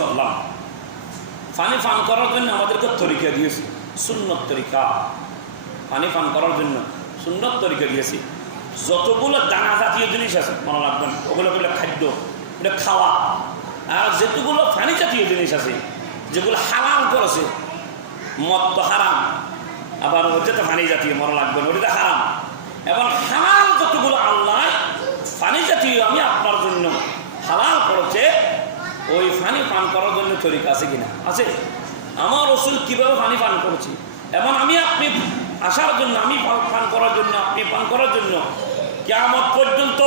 সাল্লাম পানি পান করার জন্য আমাদেরকে তরিকা দিয়েছে, সুন্নত তরিকা। পানি পান করার জন্য সুন্নত তরিকা দিয়েছে। যতগুলো দানা জাতীয় জিনিস আছে, মনে রাখবেন, ওগুলো ওগুলো খাদ্য খাওয়া। আর যেগুলো পানি জাতীয় জিনিস আছে, যেগুলো হারাম করেছে, মদ তো হারাম, আবার ওটা তো পানি জাতীয়, মনে রাখবেন ওটা তো হারাম এবং হালাল যতগুলো আল্লাহ পানি জাতীয় আমি আপনার জন্য হালাল করেছে ওই পানি পান করার জন্য তরিকা আছে কিনা? আছে। আমার ওষুধ কীভাবে পানি পান করেছি? এবং আমি আপনি আসার জন্য, আমি পান- করার জন্য, আপনি পান করার জন্য কেমন পর্যন্ত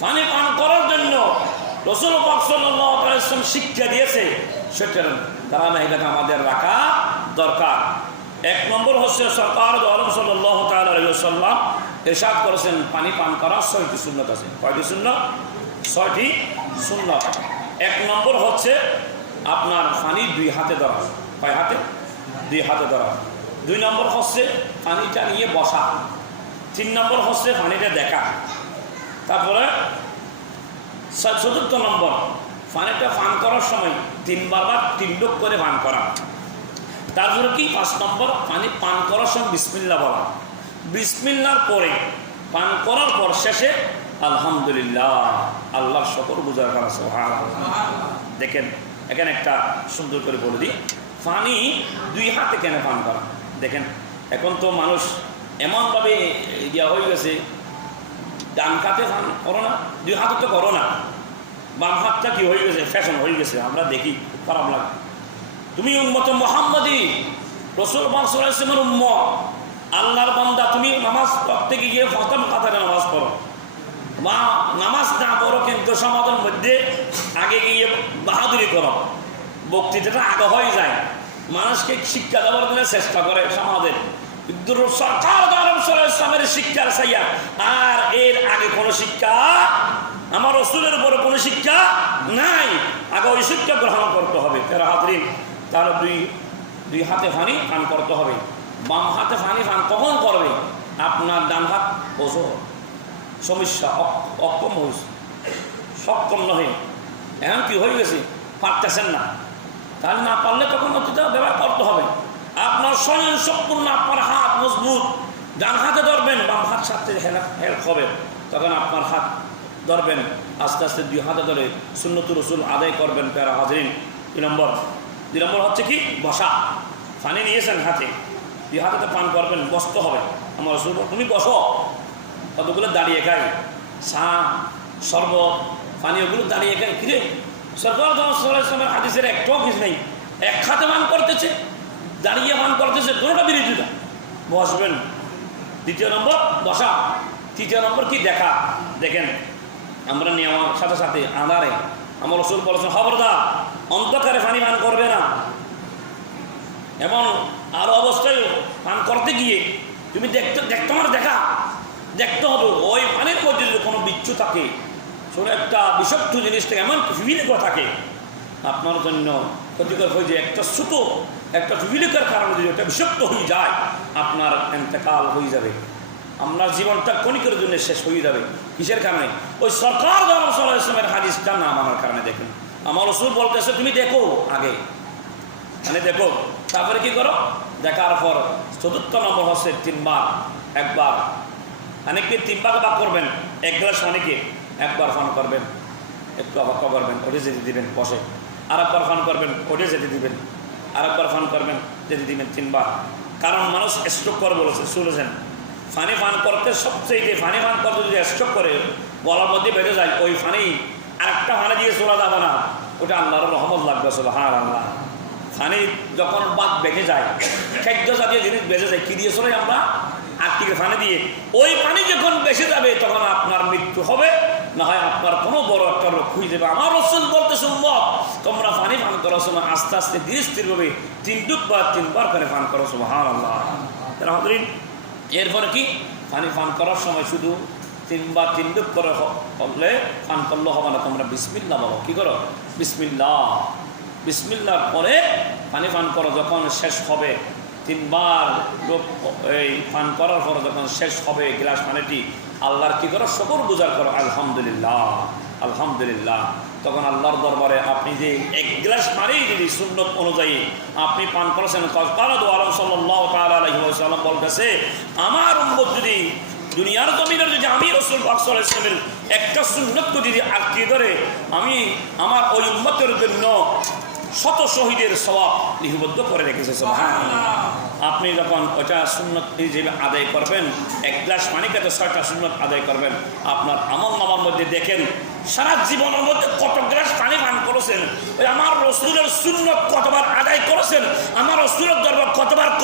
পানি পান করার জন্য রসুল পাকসাল্লাম শিক্ষা দিয়েছে। সেটার ধারাবাহিকতা আমাদের রাখা দরকার। এক নম্বর হচ্ছে সরকার আলম সাল্লাহ তাল্লাম করেছেন, পানি পান করা ছয়টি শূন্যত আছে। কয়টি শূন্য ছয়টি শূন্য এক নম্বর হচ্ছে আপনার পানি দুই হাতে ধরা কয় হাতে? দুই হাতে ধরা দুই নম্বর হচ্ছে পানিটা নিয়ে বসা। তিন নম্বর হচ্ছে পানিটা দেখা। তারপরে চতুর্থ নম্বর, পানিটা পান করার সময় তিনবার বা তিন লোক করে পান করা। তারপরে কি? পাঁচ নম্বর, পানি পান করার সময় বিসমিল্লা বলা। বিসমিল্লার পরে, পান করার পর শেষে আলহামদুলিল্লাহ, আল্লাহর সকল বুঝার করা দেখেন এখানে একটা সুন্দর করে বলে দিই। পানি দুই হাতে কেন পান করা? দেখেন, এখন তো মানুষ এমনভাবে ইয়া হয়ে গেছে, ডান হাতে পান করো না, দুই হাতে তো করো না। বাম হাতটা কি হয়ে গেছে? ফ্যাশন হয়ে গেছে, আমরা দেখি খারাপ লাগে। তুমি উম্মত মোহাম্মদী, রসুল বাংসের উম্ম আল্লাহর বান্দা, তুমি নামাজ পড়তে গিয়ে প্রথম কাতারে নামাজ পড়ো। মা, নামাজ না পড়ো কিন্তু সমাজের মধ্যে আগে গিয়ে বাহাদুরি করো। বক্তৃতাটা আগে হয়ে যায়। মানুষকে শিক্ষা দেওয়ার জন্য চেষ্টা করে সমাজের সরকার ইসলামের শিক্ষার সাইয়া আর এর আগে কোনো শিক্ষা, আমার রসুলের উপরে কোনো শিক্ষা নাই। আগে ওই শিক্ষা গ্রহণ করতে হবে। তেরো হাতরিন তাহলে দুই দুই হাতে ফানি পান করতে হবে। বাম হাতে ফানি পান কখন করবে? আপনার ডান হাত বোঝো সমস্যা, অক- অক্ষম হয়েছে সক্ষম নহে। এখন কি হয়ে গেছে? পারতেছেন না। তাহলে না পারলে তখন অতীত ব্যবহার করতে হবে। আপনার স্বয়ং সম্পূর্ণ আপনার হাত মজবুত। ডান হাতে ধরবেন, বাম হাত সাথে হেল্প হবে। তখন আপনার হাত ধরবেন, আস্তে আস্তে দুই হাতে ধরে সুন্নত রসুল আদায় করবেন প্যারা হাজরিন। দুই নম্বর। দুই নম্বর হচ্ছে কি? বসা। পানি নিয়েছেন হাতে। দুই হাতে তো পান করবেন, বসতে হবে। আমার রসুল তুমি বসো। কতগুলো দাঁড়িয়ে খাই? চা শরবত পানি ওগুলো দাঁড়িয়ে খাই। কিরে, সরকার হাদিসের একটাও কিছু নেই। এক খাতে মান করতেছে, দাঁড়িয়ে মান করতেছে দুটোটা বিরোধিতা বসবেন। দ্বিতীয় নম্বর, বসা। তৃতীয় নম্বর, কি দেখা? দেখেন, আমরা নেওয়ার সাথে সাথে আধারে আমার রসুল বলেছেন, খবরদার, অন্ধকারে পানি পান করবে না। এবং আরও অবস্থায় পান করতে গিয়ে, তুমি দেখতে দেখতে আমার দেখা দেখতে হবে ওই পানির মধ্যে বিচ্ছু থাকে, শোনো, একটা বিষাক্ত জিনিস থেকে এমন ফিভিলিকা থাকে, আপনার জন্য ক্ষতিকর হয়ে যায়, একটা ছোট একটা ফিভিলিকার কারণে যদি ওটা বিষাক্ত হয়ে যায়, আপনার এতেকাল হয়ে যাবে। আপনার জীবনটা ক্ষণিকের জন্য শেষ হয়ে যাবে। কিসের কারণে? ওই সরকার ইসলামের হাদিসটা না মানার কারণে দেখুন। আমার রসুল বলতেছে, তুমি দেখো আগে। মানে দেখো, তারপরে কি করো? দেখার পর চতুর্থ নম্বর হচ্ছে তিনবার, একবার। অনেকে তিনবার বাক করবেন। এক গ্লাস অনেকে একবার ফান করবেন, একটু অবাক্য করবেন, ওটে যেতে দিবেন, বসে। আর একবার ফান করবেন, ওটে যেতে দিবেন। আর একবার ফান করবেন, যেতে দিবেন তিনবার। কারণ মানুষ স্ট্রোক করে বলেছে, শুনেছেন? ফানি ফান করতে সবচেয়ে ফানি ফান করতে যদি স্ট্রোক করে, গলার মধ্যে বেড়ে যায়, ওই ফানি আরেকটা ফানে দিয়ে চলা যাবে না। ওটা আল্লাহর রহমত লাগবে আসলে হ্যাঁ আল্লাহ ফানি যখন বাদ বেঁকে যায়, খাদ্য জাতীয় জিনিস বেঁচে যায়, কি দিয়ে চলে আমরা? আটটিকে পানি দিয়ে ওই পানি যখন বেঁচে যাবে, তখন আপনার মৃত্যু হবে। না হয় আপনার কোনো বড় একটা রোগ হয়ে যাবে। আমার রসুল বলতে সম্ভব তোমরা পানি পান করার সময় আস্তে আস্তে ধীরে স্থিরভাবে তিন দুবার তিনবার করে পান করো সুবহান আল্লাহ এরপরে কি? পানি পান করার সময় শুধু তিনবার তিন দুপ করে হলে পান করলে হবে না। তোমরা বিসমিল্লা বলো। কি করো? বিসমিল্লা বিসমিল্লার পরে পানি পান করো, যখন শেষ হবে তিনবার এই পান করার পর যখন শেষ হবে গ্লাস পানিটি, আল্লাহর কি করো? সকল গুজার করো, আলহামদুলিল্লাহ আলহামদুলিল্লাহ। তখন আল্লাহর দরবারে আপনি যে এক গ্লাস পানি যদি সুন্নত অনুযায়ী আপনি পান করেছেন কালাদু আলম সাল্লাহ তাল্লাম বলতেছে, আমার উম্মত যদি দুনিয়ার জমিনের যদি আমি রসুল ইসলামের একটা সুন্নতকে যদি আটকে ধরে, আমি আমার ওই উম্মতের জন্য শত শহীদের স্বভাব লিপিবদ্ধ করে রেখেছে। আপনি যখন ওটা সুন্নত হিসেবে আদায় করবেন, এক গ্লাস পানি খেতে ছয়টা সুন্নত আদায় করবেন, আপনার আমল নামার মধ্যে দেখেন, সারা জীবনের মধ্যে কত গ্লাস পানি পান করেছেন, ওই আমার রসুলের সুন্নত কতবার আদায় করেছেন, আমার রসুলের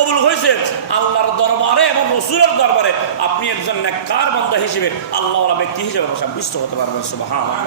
কবুল হয়েছে? আল্লাহর দরবারে এবং রসুলের দরবারে আপনি একজন নেককার বন্ধ হিসেবে আল্লাহওয়ালা ব্যক্তি হিসেবে সাব্যস্ত হতে পারবেন, সুবহানাল্লাহ।